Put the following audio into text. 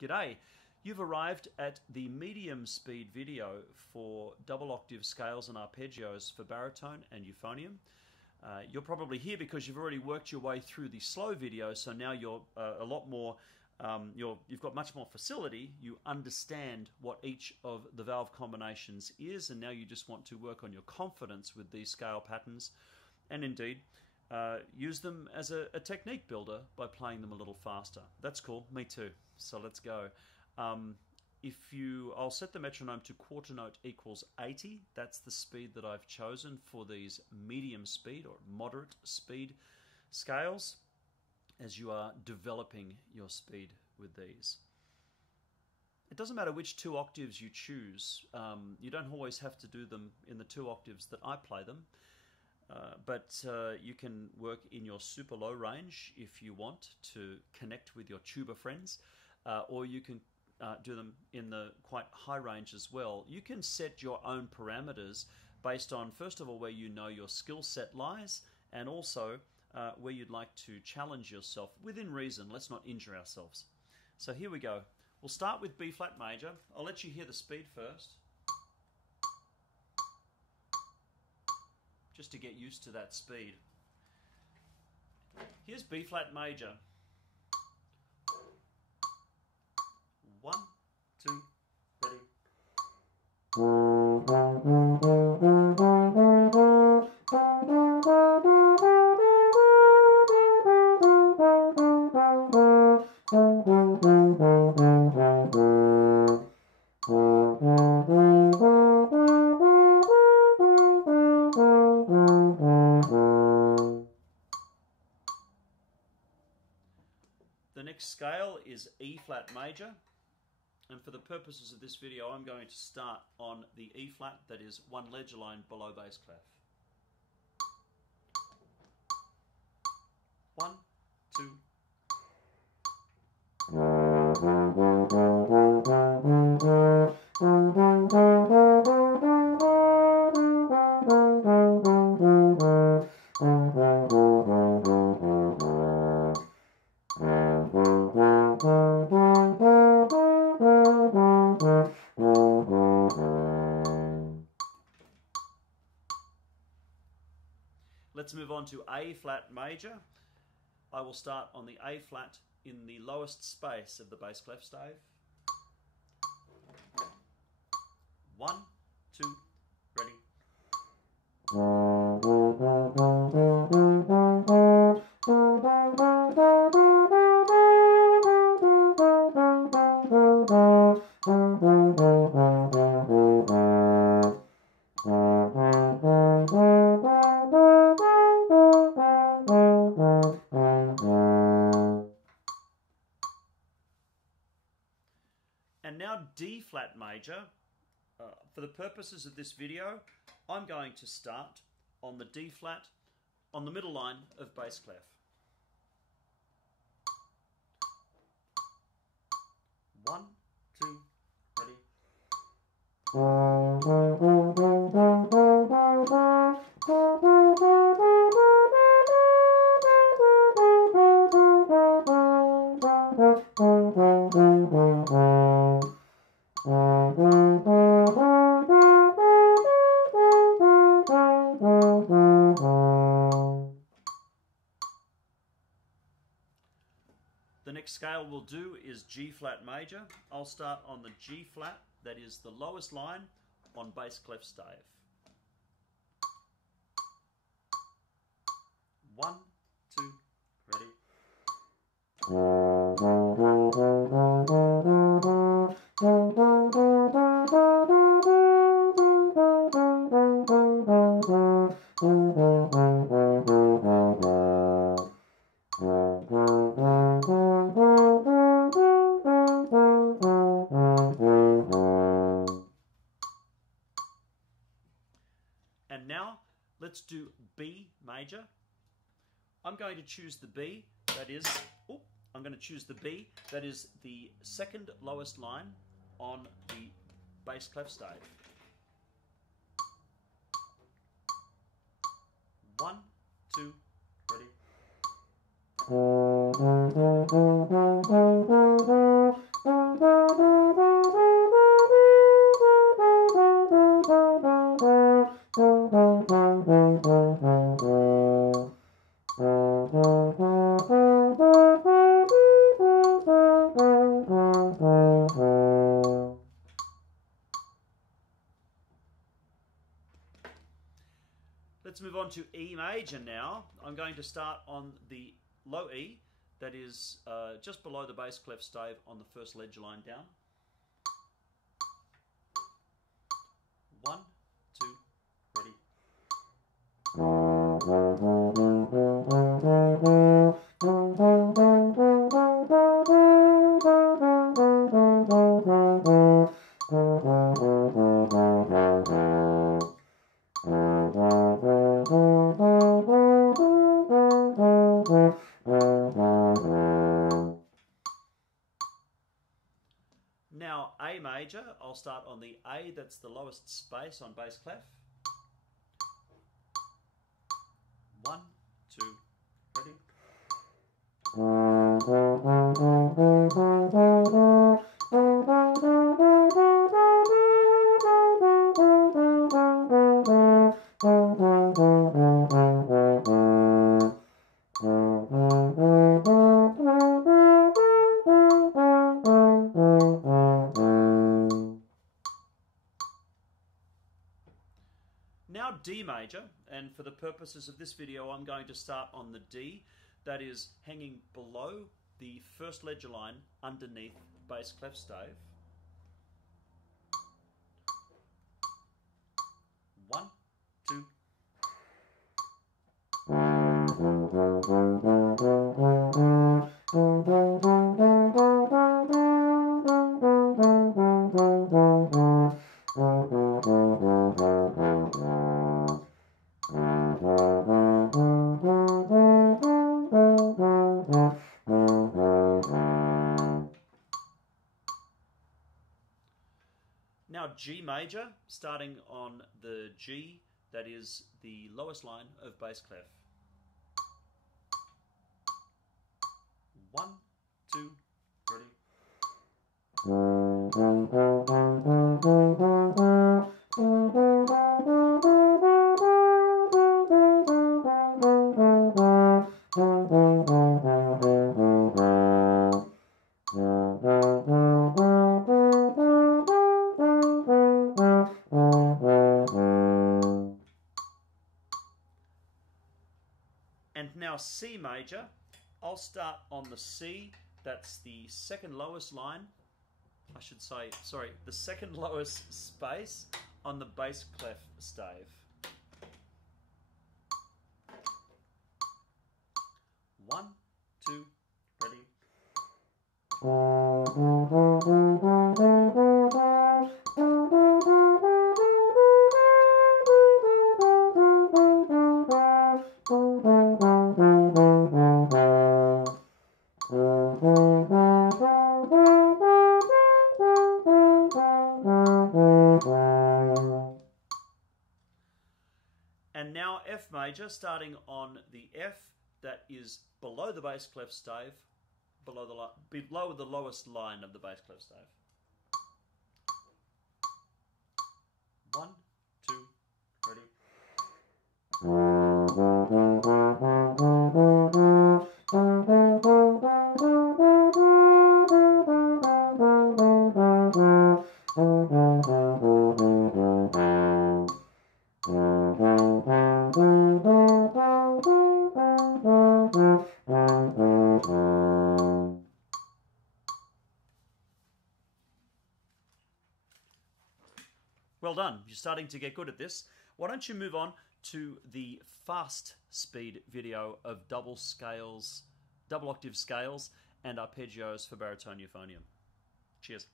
G'day. You've arrived at the medium speed video for double octave scales and arpeggios for baritone and euphonium. You're probably here because you've already worked your way through the slow video, so now you're a lot more, you've got much more facility. You understand what each of the valve combinations is, and now you just want to work on your confidence with these scale patterns, and indeed use them as a technique builder by playing them a little faster. That's cool, me too. So let's go. I'll set the metronome to quarter note equals 80. That's the speed that I've chosen for these medium speed or moderate speed scales as you are developing your speed with these. It doesn't matter which two octaves you choose. You don't always have to do them in the two octaves that I play them. But you can work in your super low range if you want to connect with your tuba friends, or you can do them in the quite high range as well. You can set your own parameters based on, first of all, where you know your skill set lies, and also where you'd like to challenge yourself within reason. Let's not injure ourselves. So here we go. We'll start with B flat major. I'll let you hear the speed first, just to get used to that speed. Here's B flat major. 1, 2, ready. The next scale is E flat major, and for the purposes of this video I'm going to start on the E flat, that is one ledger line below bass clef. 1, 2. Let's move on to A flat major. I will start on the A flat in the lowest space of the bass clef stave. 1, 2, ready. And now D flat major. For the purposes of this video, I'm going to start on the D flat on the middle line of bass clef. 1, 2, ready. The next scale we'll do is G flat major. I'll start on the G flat, that is the lowest line on bass clef stave. 1, 2, ready. And now let's do B major. I'm going to choose the B, that is, the second lowest line on the bass clef stave. 1, 2, ready. Let's move on to E major now. I'm going to start on the low E, that is just below the bass clef stave on the first ledger line down. 1, 2, ready. Now A major, I'll start on the A, that's the lowest space on bass clef. 1, 2, ready. Now D major, and for the purposes of this video I'm going to start on the D, that is hanging below the first ledger line underneath bass clef stave. 1, 2. Now G major, starting on the G, that is the lowest line of bass clef. 1, 2, ready. And now C major, I'll start on the C, that's the second lowest line, I should say, sorry, the second lowest space on the bass clef stave. 1, 2, ready. And now F major, starting on the F, that is below the bass clef stave, below the lowest line of the bass clef stave. 1, 2, ready. Well done, you're starting to get good at this. Why don't you move on to the fast speed video of double octave scales and arpeggios for baritone euphonium. Cheers.